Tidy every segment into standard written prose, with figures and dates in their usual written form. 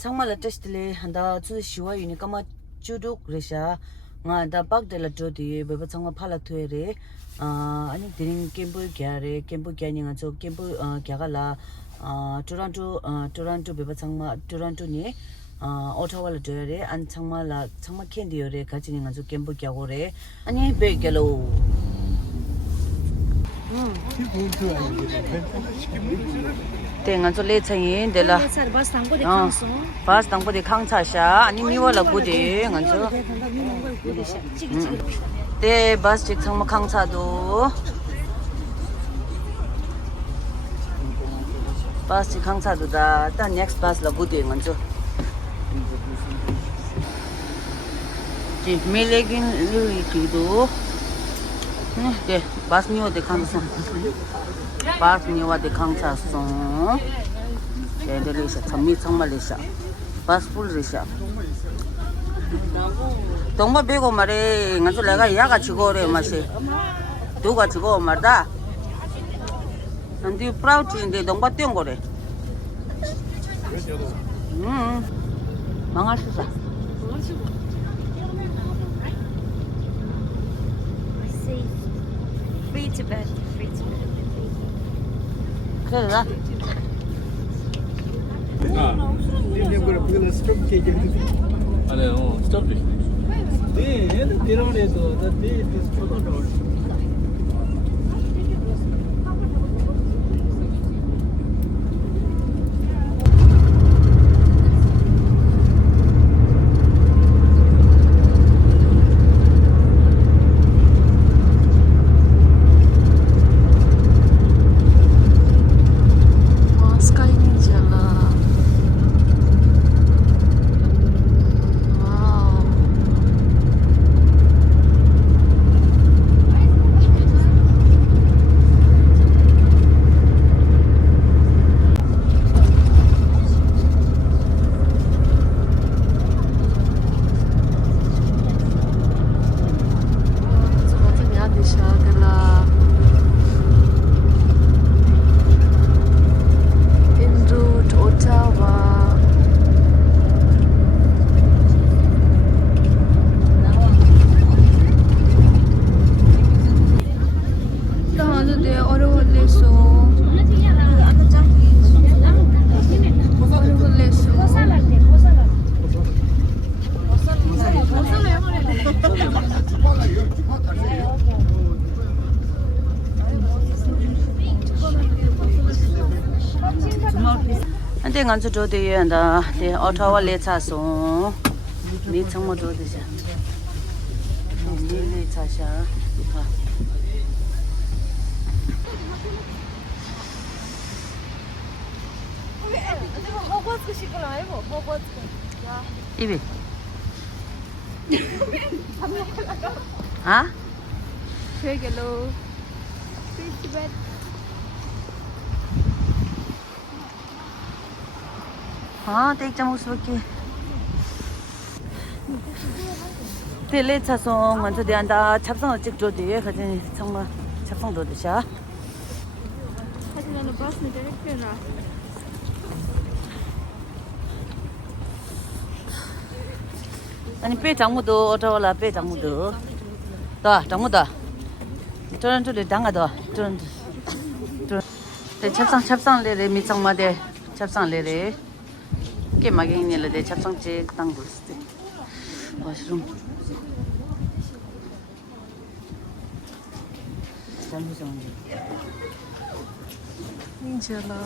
정말 테스트를 한다 주 시와 유니까 막 주독 그래서 나다 박들 저디 베버 정말 팔라투에레 아니 드링 캠프 게아레 캠프 게아니가 저 캠프 게아갈라 토론토 베버 정말 토론토니 오타와를 저래 안 정말 캔디요레 같이 있는 저 캠프 게아고레 아니 베겔로 Tengan so le chayin de la bas tang ko de khang cha sha ani mi wala gu de ngan so de bas chik chang ma khang cha do bas chik khang cha do da ta next bus la gu de ngan so ji me legin lui ti do de bas ni wo de khang sa bas ni wa de khang cha song 제들이서 참미 정말이셔 바스풀리셔 동바 배고 말에 가서 내가 야가 지고래 맛이 누가 지고 말다 근데 프라우티인데 동바 뛴 거래 망할 수사 Free Tibet. 그래 Stop it. 근데 간저 저대 한다. 네, 오타와 레차송. 네 정말 저대자. 네 레차샤. 이비. 아? Hello. Free Tibet. 아, 떼자 모습이. 텔레 차송 먼저 대한다. 찹상을 찍줘도 가진 정말 찹상도 되셔. 하지만 버스는 direct 나. 아니 빼 장무도 오타와라 빼 장무도. 다 장무다. 저런 저리 당가도 저런. 대 찹상 레레 미창마데 찹상 레레. que magin ele de chapsang che tang bulste washroom sambu sambu 인절라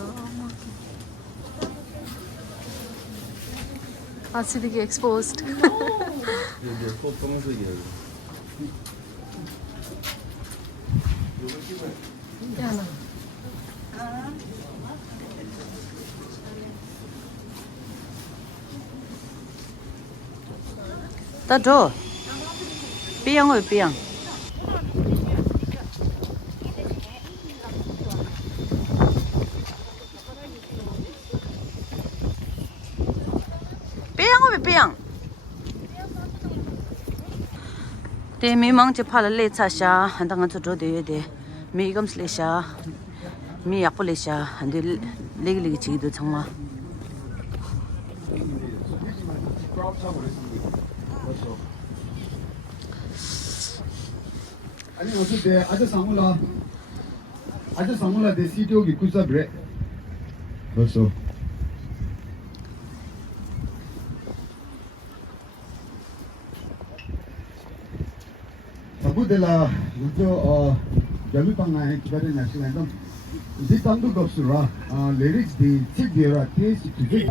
acidity exposed 야나 ta do piang ơi piang piang de mi mang che phala le cha sha handa ngan chu do de mi gam sle sha mi yak pole sha hande leg chi do changma 아니 어떻게 아주 상물라 대 시도기 구사브레 벌써 사부들라 우저 별루방나에 기다리는 날씨는 이제 땅도 없으라 lyrics 디 책이라 테이스 투지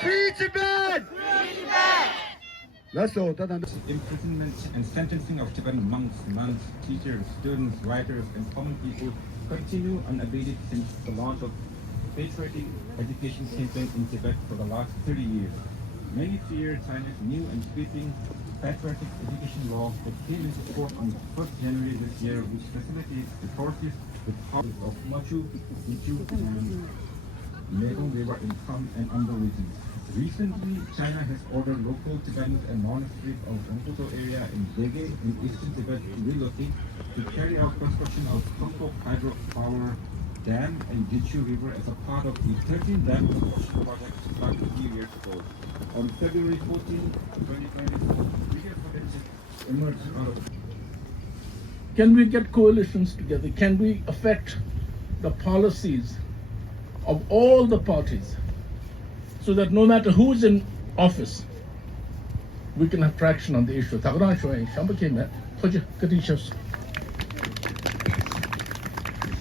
Free Tibet! That's all. Imprisonment and sentencing of Tibetan monks, nuns, teachers, students, writers, and common people continue unabated since the launch of patriotic education campaign in Tibet for the last 30 years. Many fear China's new and sweeping patriotic education law that came into force on 1st January this year, which facilitates the courses with powers of Machu Picchu and Mekong River in some and under regions. Recently, China has ordered local Tibetans and monasteries of Uprising area in Dege in eastern Tibet to relocate to carry out construction of Kongpo hydropower dam and Dichu River as a part of the 13 dam construction project started a few years ago. On February 14, 2024, bigger potential emerged out of. Can we get coalitions together? Can we affect the policies of all the parties so that no matter who's in office, we can have traction on the issue?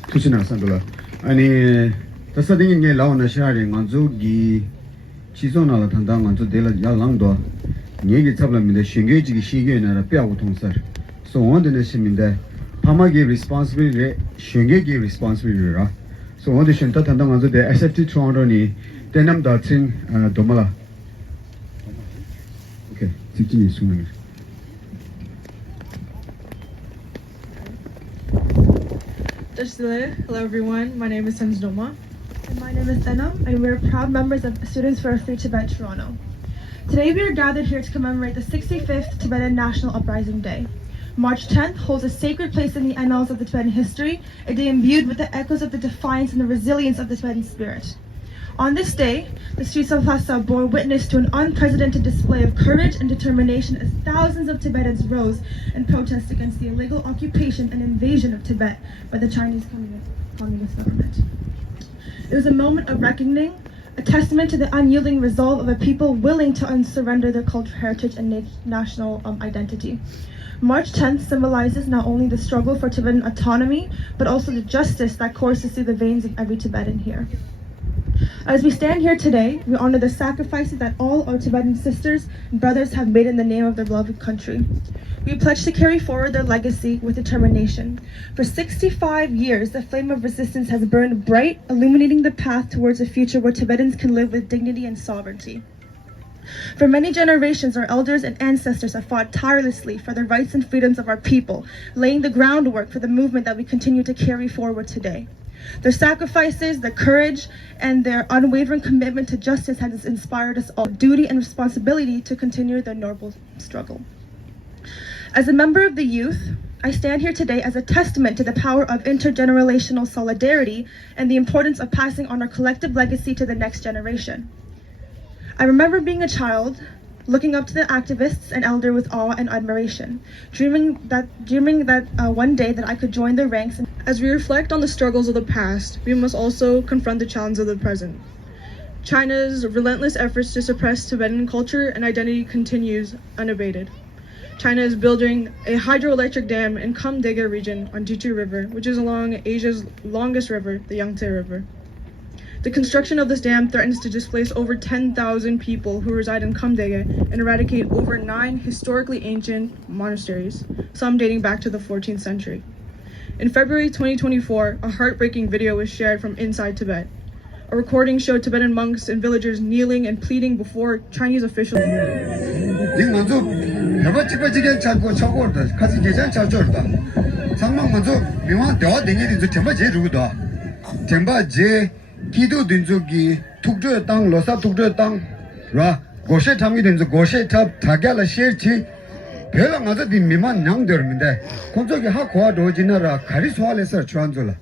투시나 산돌라 아니 다사딩인 게 라오나 샤리 만족이 지존나라 단당 만족 데라 야랑도 얘기 잡라면데 신경지기 시계나라 뼈하고 통살 so 원드네 시민데 파마기 responsibility 신경기 responsibility라 so 원드 신타 단당 만족 데 accepted 트론더니 대남 다친 도마라 오케이 직진이 수능 Hello everyone, my name is Doma. And my name is Senam, and we're proud members of Students for a Free Tibet Toronto. Today we are gathered here to commemorate the 65th Tibetan National Uprising Day. March 10th holds a sacred place in the annals of the Tibetan history, a day imbued with the echoes of the defiance and the resilience of the Tibetan spirit. On this day, the streets of Lhasa bore witness to an unprecedented display of courage and determination as thousands of Tibetans rose in protest against the illegal occupation and invasion of Tibet by the Chinese Communist government. It was a moment of reckoning, a testament to the unyielding resolve of a people willing to surrender their cultural heritage and national identity. March 10th symbolizes not only the struggle for Tibetan autonomy, but also the justice that courses through the veins of every Tibetan here. As we stand here today, we honor the sacrifices that all our Tibetan sisters and brothers have made in the name of their beloved country. We pledge to carry forward their legacy with determination. For 65 years, the flame of resistance has burned bright, illuminating the path towards a future where Tibetans can live with dignity and sovereignty. For many generations, our elders and ancestors have fought tirelessly for the rights and freedoms of our people, laying the groundwork for the movement that we continue to carry forward today. Their sacrifices, their courage, and their unwavering commitment to justice has inspired us all, duty and responsibility to continue their noble struggle. As a member of the youth, I stand here today as a testament to the power of intergenerational solidarity and the importance of passing on our collective legacy to the next generation. I remember being a child, looking up to the activists and elder with awe and admiration, dreaming that one day that I could join their ranks. As we reflect on the struggles of the past, we must also confront the challenges of the present. China's relentless efforts to suppress Tibetan culture and identity continues unabated. China is building a hydroelectric dam in Kamdege region on Jichu River, which is along Asia's longest river, the Yangtze River. The construction of this dam threatens to displace over 10,000 people who reside in Kamdege and eradicate over 9 historically ancient monasteries, some dating back to the 14th century. In February 2024, a heartbreaking video was shared from inside Tibet. A recording showed Tibetan monks and villagers kneeling and pleading before Chinese officials. 기도 된적이 tukjo tang losa tukjo tang ra goshe tamgi denzo goshe tab tagyala sherchi pela ngaza di miman nyang derminde konjogi ha kwa dojina ra khari swalesa chanzola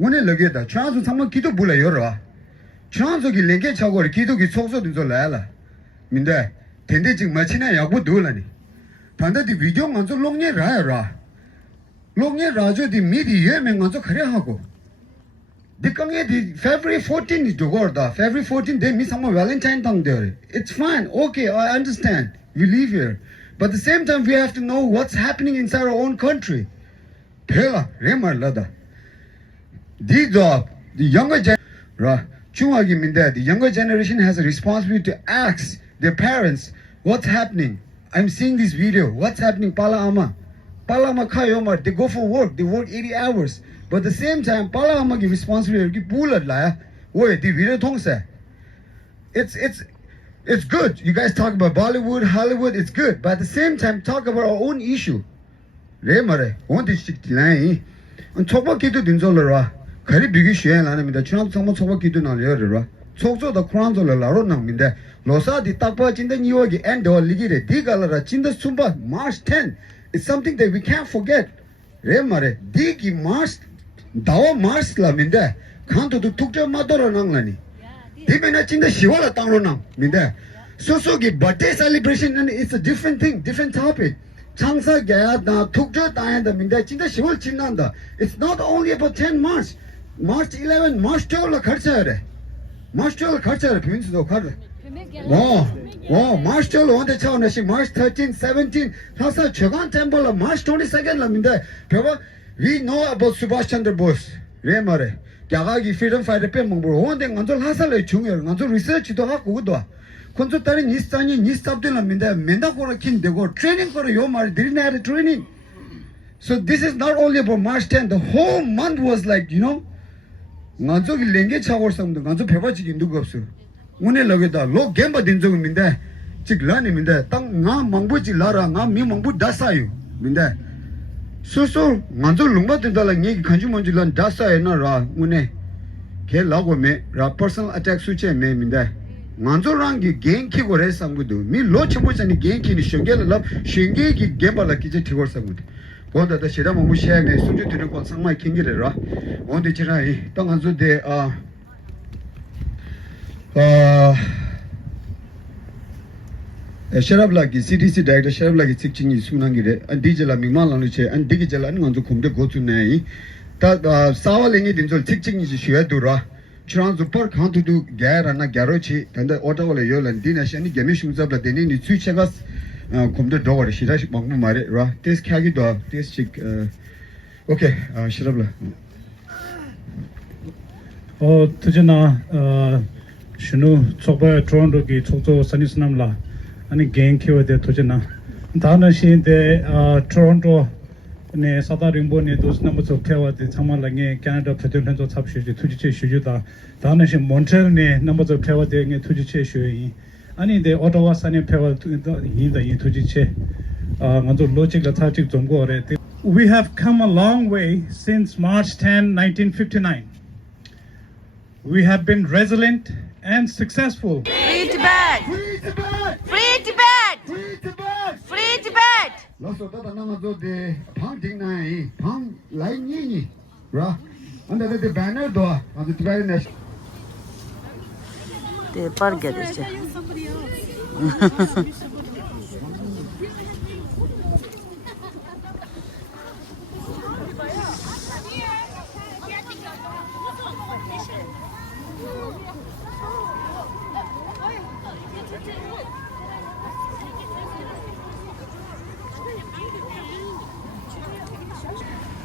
ngone lageda chanzo samma 기도 bula yorwa chanzogi lenge chagor 기도기 속소 denzo laala minde tende jing machina yabu dolani tanda di video nganzo longne ra longne rajo di midi yeme nganzo khare hago the February 14 is Jogorda. February 14 they miss some Valentine tongue there. It's fine, okay, I understand. We live here. But at the same time we have to know what's happening inside our own country. Pela, Remar Lada. The younger generation, the younger generation has a responsibility to ask their parents what's happening. I'm seeing this video. What's happening? Palama Kayomar, they go for work, they work 80 hours. But at the same time, Pala Amagi responsibility it's good. You guys talk about Bollywood, Hollywood, it's good. But at the same time, talk about our own issue. Remare, on this line. And Chopa Kitu Dinzolara, Kari Bigishan, and the China Chopa Kitu Nalera, Chokso the Crowns of Larona Minda, Losa di Tapa Chinda Nyogi and or Ligire, Digalara, Chinda Sumba, March 10. It's something that we can't forget. Remare, Digi March. Dawa Mars la minde kanto tu tukja madora nanglani dimena chinda shiwala tangro nang minde so gi birthday celebration and it's a different thing, different topic. Changsa gaya na tukja tayanda minde chinda shiwal chinnanda. It's not only about 10 March 11 March 12 la kharcha re March 12 kharcha re pins do khar wow March 12 on the chawna shi March 13 17 hasa chogan temple la March 22nd la minde peba. We know about Subhash Chandra Bose. Remare. Kyagagi freedom fighter pe mongbo. Onde nganzo hasale chungel. Nganzo research do ha kugdo. Konzo tari nistani nistabdela minda menda kora kin dego training kora yo mar didn't have training. So this is not only about March 10. The whole month was like, you know, nganzo ki lenge chawor samdo nganzo phebaji kindu gopsu. Une lageda lo gemba dinzo minda chiglani minda tang nga mangbuji lara nga mi mangbu dasayu minda. So nganzo lungba tindala ngi kanju manjulan dasa ena ra une ke lago me ra personal attack suche me minda nganzo rangi gen ki gore samgudu mi lo chimbo chani gen ki ni shongela lab shinge ki gemba la ki je tigor samgudu bonda da shira mamu shaya me suju tine kon sangma kingire ra onde chira hi ta nganzo de Sharabla ki CDC director Sharabla ki sikchingi sunangire and dijala mingmal lanuche and digijala nganzo kumde gotu nei ta sawalengi dinjol sikchingi shue dura chran super khantu du gair ana garochi tanda OTTAWA le yolan dinashani gemishung zabla deni ni chuchegas kumde dogor shira shik mangmu mare ra tes khagi do tes chik okay shirabla tujana shunu choba Toronto ki chokto sanisnamla ani gang khewa de tujana dana shin de Toronto ne sada rimbo ne dos number of khewa de chamala nge Canada president to chapshi de tujiche shujuda dana shin Montreal ne number of khewa de nge tujiche shuyi ani de Ottawa sane khewa hinda yi tujiche ngando logic la thachik jomgo ore. We have come a long way since March 10, 1959. We have been resilient and successful. Free Tibet! Free Tibet! Free Tibet! Free Tibet! Free Tibet! Laso tata nanga zo de phang ding nai phang lai ni ra under the banner do on the Tibetan national 네, 빠르게 됐죠.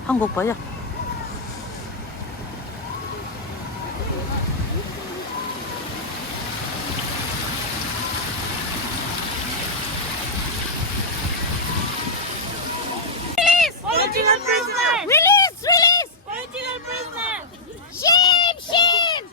한국 봐요. Political prisoner! Release! Release! Political prisoner! Shame! Shame!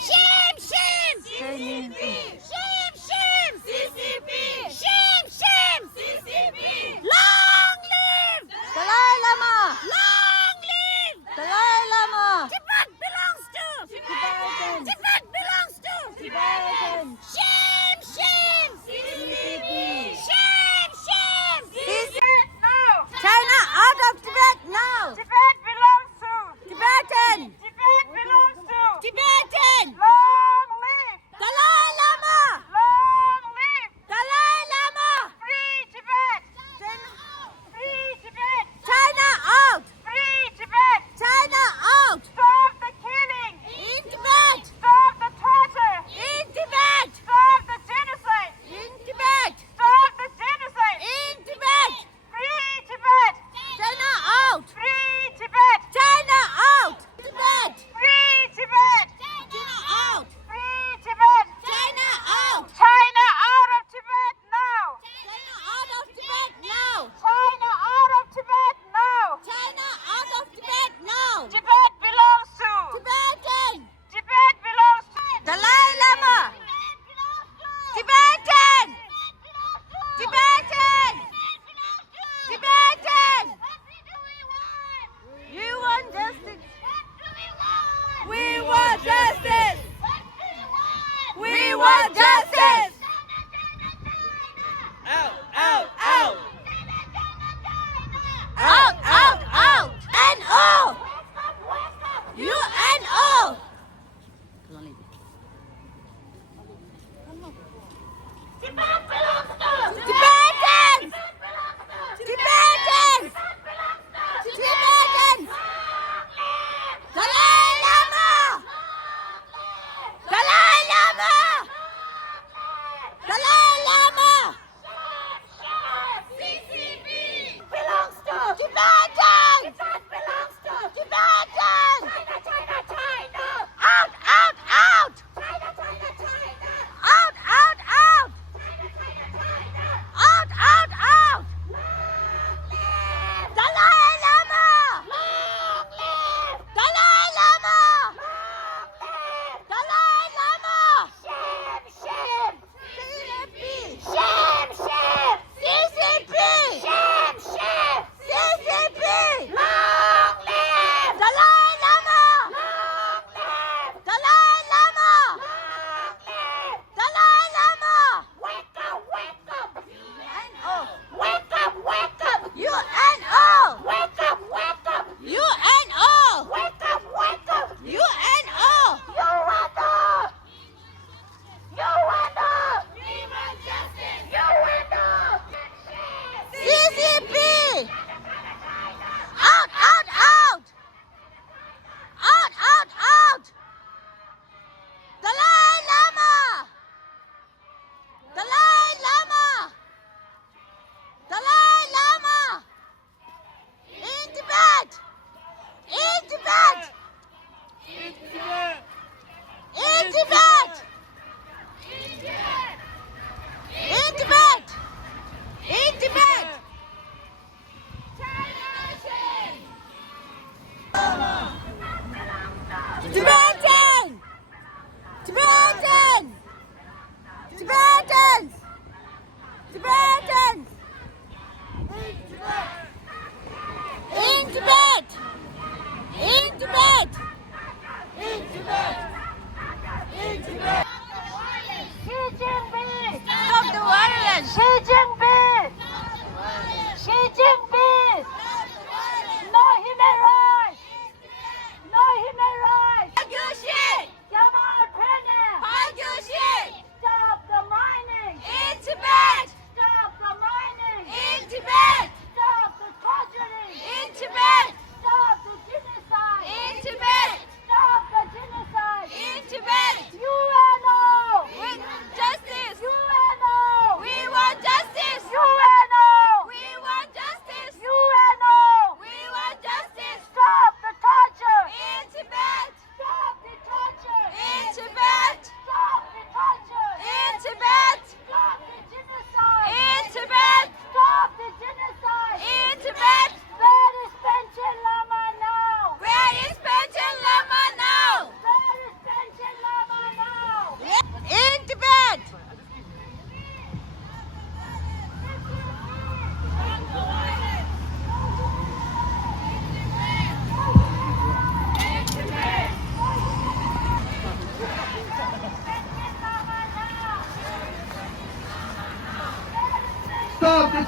Shame! Shame! CCP! Shame! Shame! CCP! Shame! Shame! CCP! Long live! Dalai Lama! Long live! Dalai Lama! Tibet belongs to Tibetans! Tibet belongs to Tibetans! Shame! Shame! CCP! Shame! Shame! CCP! No! China out of Tibet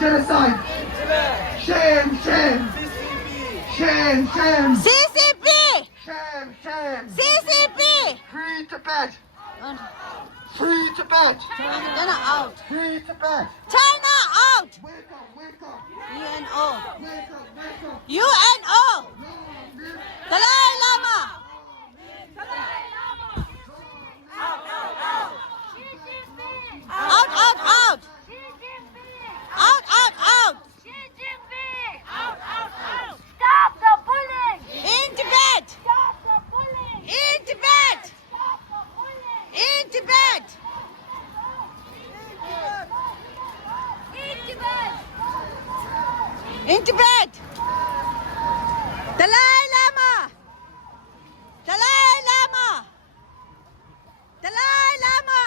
genocide. Shame, shame. Shame, shame. CCP! Shame, shame. CCP! Free Tibet. Free Tibet. China out. Free Tibet. China out! Wake up, wake up. UNO. Wake up, wake up. UNO! Dalai Lama! Out, out, out! Out, out, out! Stop the bullying! In Tibet! Stop the bullying! In Tibet! Stop the bullying! In Tibet! In Tibet! In Tibet! Dalai Lama! Dalai Lama! Dalai Lama!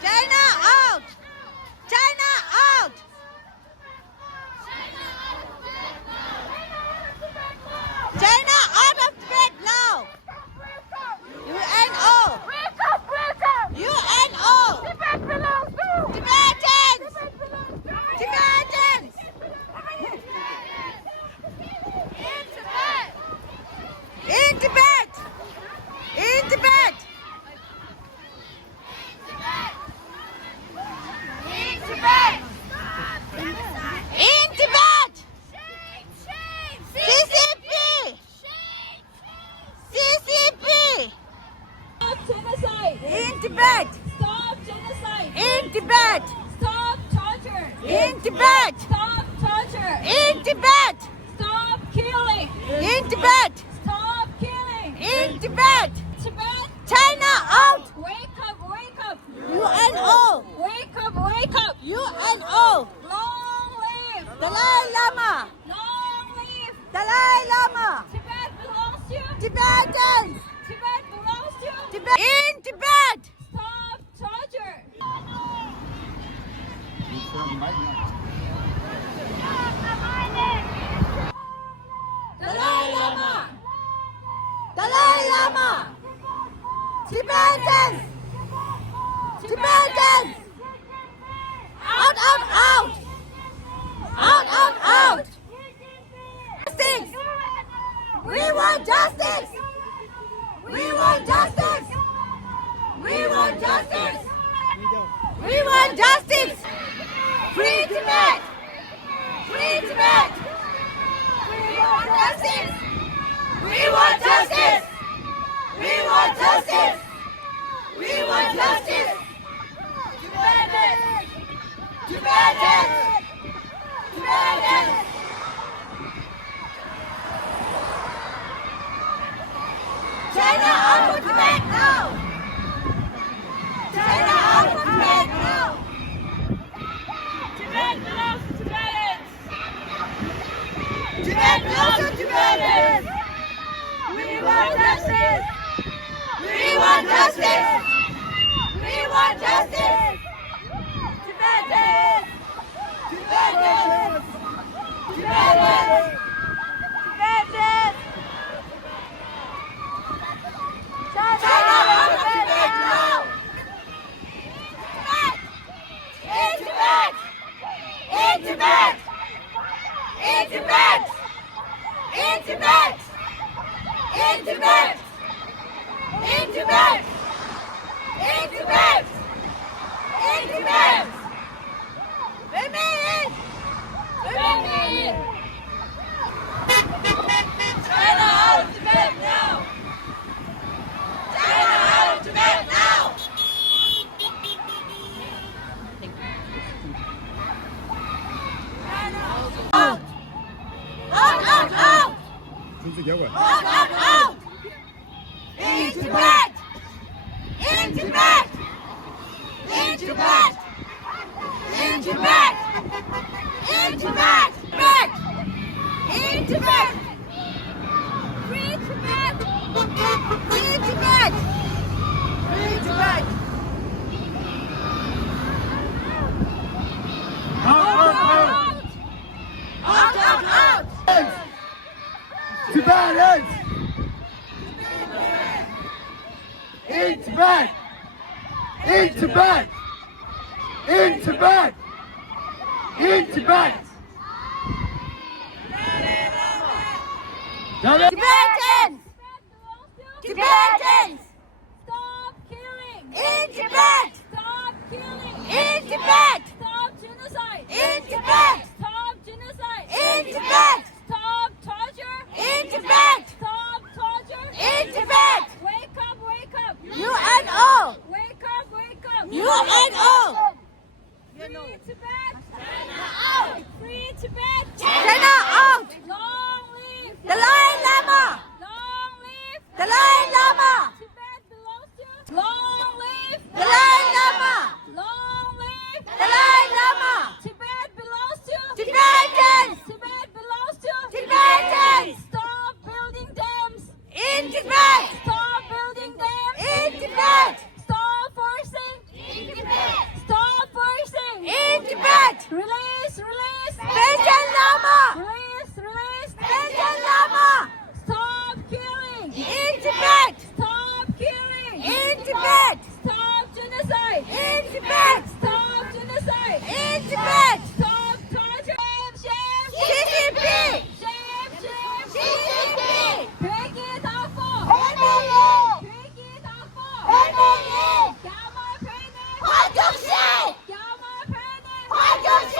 China out! China out! China out of Tibet now! UNO! Wake up, wake up! UNO! Tibet belongs to! Tibetans! Tibet belongs to! Tibetans! In Tibet! In Tibet! In Tibet! In Tibet! In Tibet! Shame, shame! CCP! CCP! Stop genocide! In Tibet! Stop genocide! In Tibet! Stop torture! In Tibet! Stop torture! In Tibet! Stop killing! In Tibet! Stop killing! In Tibet! Tibet! China out! Wake up, wake up! UNO! Wake up, wake up! UNO! Long live! Dalai Lama! Long live! Dalai Lama! Tibet belongs to you! Tibetans! Tibet belongs to you! Tibet! In Tibet! Stop torture! Dalai Lama! Dalai Lama! Tibetans! Tibetans! Out, out, out! Out, out, out! Justice! We want justice! We want justice! We want justice! We want justice! Free Tibet! Free Tibet! We want justice! We want justice! We want justice! We want justice! Tibetans! Tibetans! Tibetans! China out of Tibet now! China out of Tibet now! Tibet belongs to Tibetans! Tibet belongs to Tibetans! We want justice! We want justice! We want justice! Tibetans! Tibetans! Tibetans! Tibetans! China out of Tibet now! Tibet! In Tibet! In Tibet! In Tibet! In Tibet! In Tibet! In Tibet! In Tibet! Women! Women! China out of Tibet now! China out of Tibet now! Out! Out, out, out! Out, out, out! In Tibet! In Tibet! In Tibet! In Tibet! In Tibet! Tibet! In Tibet! Free Tibet! Free Tibet! Free Tibet! Out, out, out! Out, out, out! Tibetans! In Tibet! In In Tibet! Tibetans! Tibetans! Stop killing! In Tibet! Stop killing! In Tibet! Stop genocide! In Tibet! Stop genocide! In Tibet! Stop torture! In Tibet! Stop torture! In Tibet! Wake up, wake up! UNO! Wake up, wake up! UNO! Free Tibet! China out! Free Tibet! China out! Long live! Dalai Lama! Long live! Dalai Lama! Tibet belongs to Long live! Dalai Lama! Long live! Dalai Lama! Tibet belongs to Tibetans! Tibet belongs to Tibetans! Stop building dams! In Tibet! Stop building dams! In Tibet! Stop forcing! In Tibet! Stop forcing! In Tibet! Release! Release! Tibetan Lama! Release! Release! Tibetan Lama! Stop killing! In Tibet! Stop killing! In Tibet! Stop genocide! In Tibet! Stop genocide! In Tibet! Stop torture! Shame! CCP! Shame! Shame! CCP! Break it off! MLA! Break it off! MLA! Gamma training! 화정시! Gamma training! 화정시!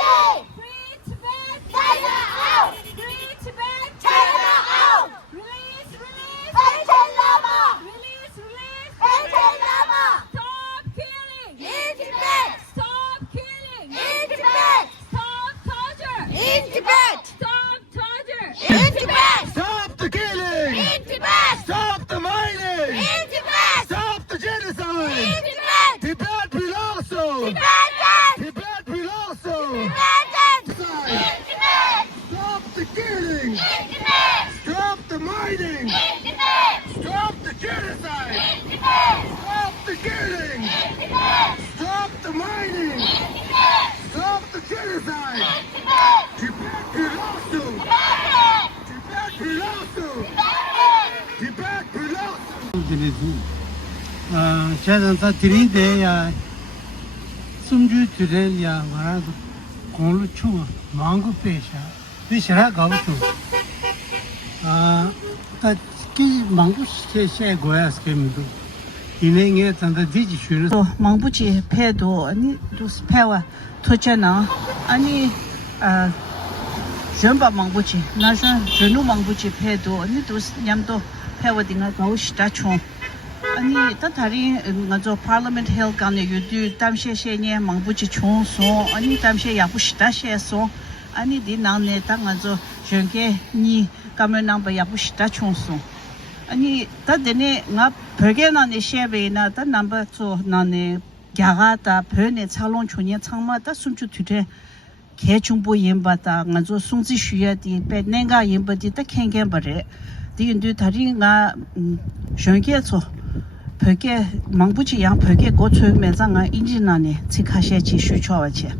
Free Tibet! China out! Free Tibet! China out! Release! Release! Tibetan Lama! Release! Release! Tibetan Lama! Stop killing! In Tibet! Stop killing! In Tibet! Stop torture! In Tibet! Stop torture! In Tibet! Stop the killing! In Tibet! Stop the mining! In Tibet! Stop the genocide! In Tibet! Tibet belongs to! Tibetans! Tibet belongs to! Tibetans! In Tibet! Stop the killing! In Tibet! Stop the mining! In Tibet! Stop the genocide! In Tibet! Stop the killing! In Tibet! Stop the mining! In Tibet! Stop the genocide! In Tibet! Tibet belongs to! Tibetans! Tibet belongs to! Tibetans! Tibet belongs to! 제가 드린데야 숨주 드릴야 말아도 공로 추고 망고 빼샤 이시라 가고도 기 망고 시체 고야 스케임도 이내에 단다 디지 쉬는 망부지 패도 아니 또 패와 토잖아 아니 전바 망부지 나선 전우 망부지 패도 아니 또 냠도 패와딩가 가우시다 총 아니 다리 가서 파르멘트 헬 간에 유두 담셰셰니 망부지 총소 아니 담셰 야부시다 셰소 아니 디나네 당가서 전게 니 가면남바 야부시다 총소 아니 다데네 나 벽에나네 셰베나 다 넘버 2 나네 야가다 변에 차론 초년 창마다 숨주 뒤에 개중보 임바다 가서 송지 쉬야디 배내가 임바디 다 캔겐버레 디인도 다리가 전게서 벽에 망부지 양 벽에 고추 매장아 인진나네 지카셰지 쉬초와체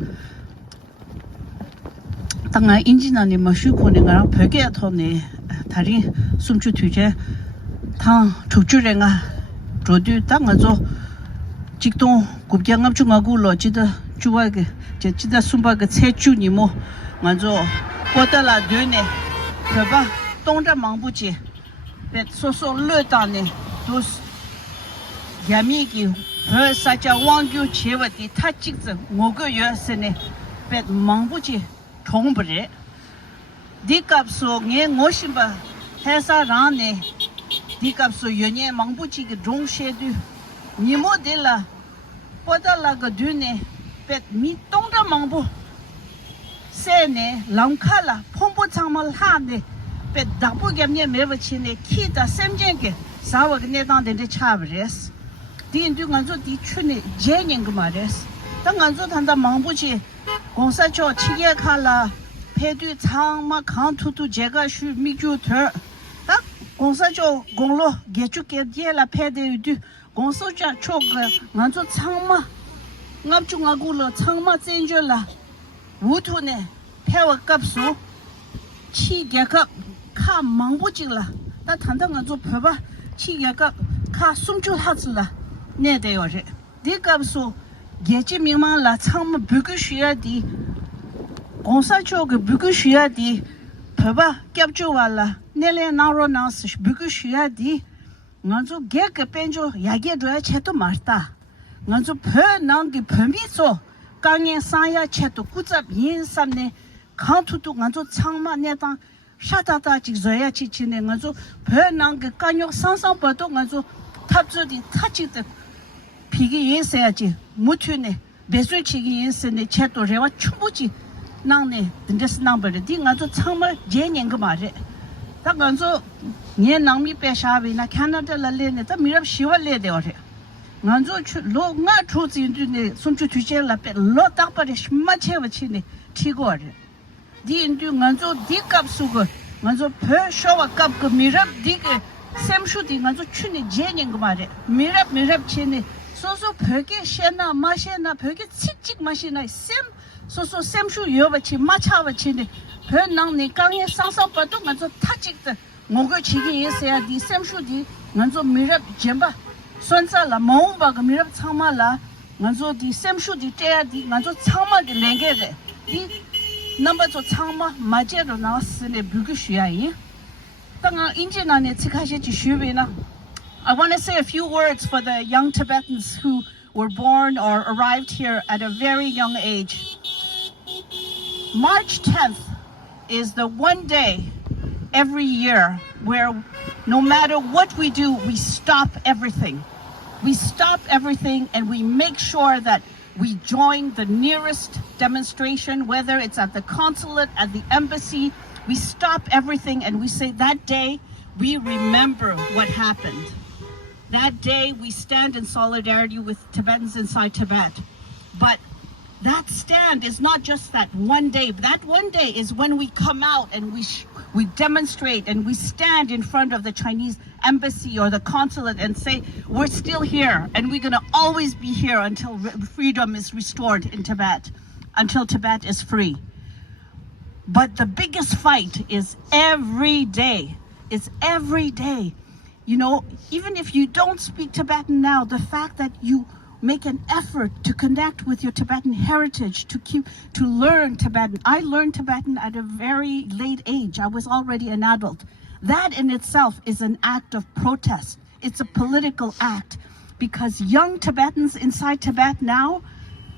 당아 인진나네 마슈코네가 벽에 토네 다리 숨주 뒤에 당 족주랭아 조두 당아서 직동 국경암 중앙구로 지다 주와게 지다 숨바게 체주니모 먼저 보달라 되네 그봐 동자 망부지 배 소소 르다네 도스 야미기 벌사자 왕교 제와디 타직즈 모거 여스네 배 망부지 총벌에 디캅소 녜 모심바 해사라네 디캅소 연예 망부지기 종셰드 니모델라 보달라가 드네 배 미동자 망부 세네 랑칼라 폼보 창말 하네 배 다부겸네 메버치네 키다 샘쟁게 사와가 내당데 차브레스 디인도 간조 디추네 제닝그 마레스 당 간조 단다 망부지 공사초 치게 칼라 패드 창마 칸투투 제가 슈 미주터 딱 공사초 공로 게축게 디라 패드드 공소자 초가 간조 창마 납중하고로 창마 젠줄라 우토네 패와 값수 치게가 카 망부지라 나 단단한 좀 봐봐 치게가 카 숨줄 하즈라 내대요래 네값수 예지 명망라 창마 bü그 쉬야디 공사초 그 부구시야디 봐봐 겹쳐와라 내래 나로 나스 부구시야디 먼저 개그 벤조 야게도야 채도 말다 먼저 퍼난게 퍼미소 강에 사야 채도 구잡 인삼네 강투도 먼저 창마 내다 샤다다 직저야 치치네 먼저 퍼난게 간역 상상버도 먼저 탑주디 타치데 비기 예서야지 무튜네 배수치기 예서네 채도 레와 충분히 나네 근데스 남버를 딩아도 정말 제년 그 말에 다 간소 년 남미 배샤비나 캐나다 랄레네 다 미럽 시월레 되어래 간소 로가 초진드네 손주 뒤제라 배 로딱버리 심마체워치네 티고래 디인두 간소 디갑수고 간소 퍼쇼와 갑그 미럽 디게 샘슈디 간소 추네 제년 그 말에 미럽 치네 소소 벽에 셔나 마셔나 벽에 칙칙 마시나 샘 소소 샘슈 여바치 마차바치네 변낭네 강에 상상바도 먼저 타직的 뭐가 지기 있어야 디 샘슈디 먼저 미럽 젬바 손살라 몽바가 미럽 참마라 먼저 디 샘슈디 때야디 먼저 참마게 랭게데 디 넘버 저 참마 마제로 나왔으네 부규시야이 땅아 인지나네 치카시지 슈베나 I want to say a few words for the young Tibetans who were born or arrived here at a very young age. March 10th is the one day every year where no matter what we do, we stop everything. We stop everything and we make sure that we join the nearest demonstration, whether it's at the consulate, at the embassy. We stop everything and we say that day we remember what happened. That day we stand in solidarity with Tibetans inside Tibet. But that stand is not just that one day. That one day is when we come out and we demonstrate and we stand in front of the Chinese embassy or the consulate and say, we're still here and we're going to always be here until freedom is restored in Tibet, until Tibet is free. But the biggest fight is every day. It's every day. You know, even if you don't speak Tibetan now, the fact that you make an effort to connect with your Tibetan heritage, to learn Tibetan. I learned Tibetan at a very late age. I was already an adult. That in itself is an act of protest. It's a political act because young Tibetans inside Tibet now,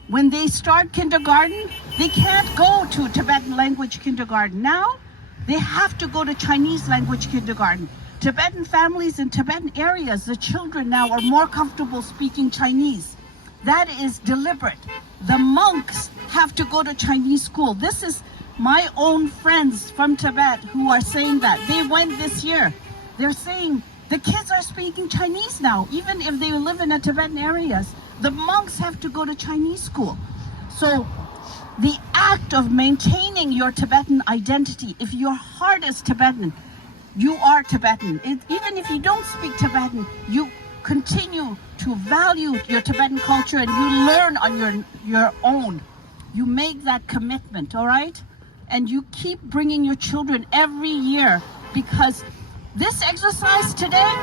when they start kindergarten, they can't go to Tibetan language kindergarten. Now, they have to go to Chinese language kindergarten. Tibetan families in Tibetan areas, the children now are more comfortable speaking Chinese. That is deliberate. The monks have to go to Chinese school. This is my own friends from Tibet who are saying that. They went this year. They're saying the kids are speaking Chinese now, even if they live in the Tibetan areas. The monks have to go to Chinese school. So the act of maintaining your Tibetan identity, if your heart is Tibetan, you are Tibetan. Even if you don't speak Tibetan, you continue to value your Tibetan culture and you learn on your own. You make that commitment, all right? And you keep bringing your children every year because this exercise today,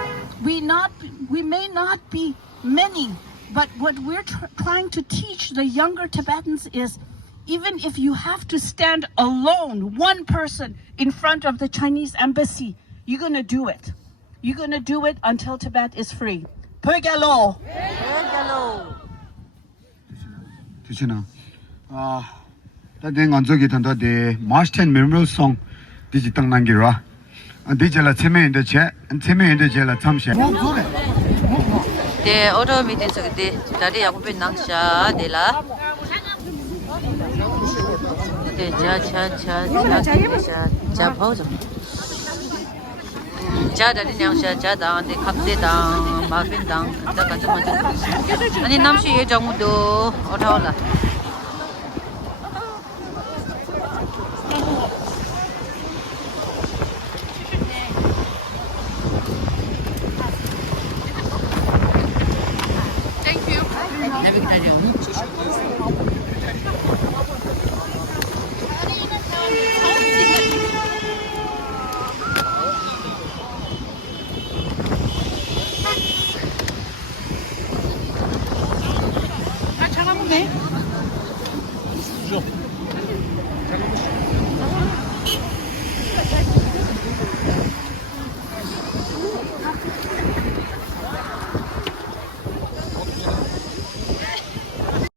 we may not be many, but what we're trying to teach the younger Tibetans is even if you have to stand alone, one person in front of the Chinese embassy, you're going to do it. You're going to do it until Tibet is free. Purgalo! Tushina. That thing on Zogi Tanda, the March 10 memorial song, Digitang Nangira. And Digela Teme in the chat, and Teme in the Jela Tamsha. The auto meeting so the Tadi Yakupin Nangsha de la the cha pause. Cha da Nangsha, cha down, the Kapte down, Muffin down, the Katamata. And in Namshi Jamudo, OTTAWA.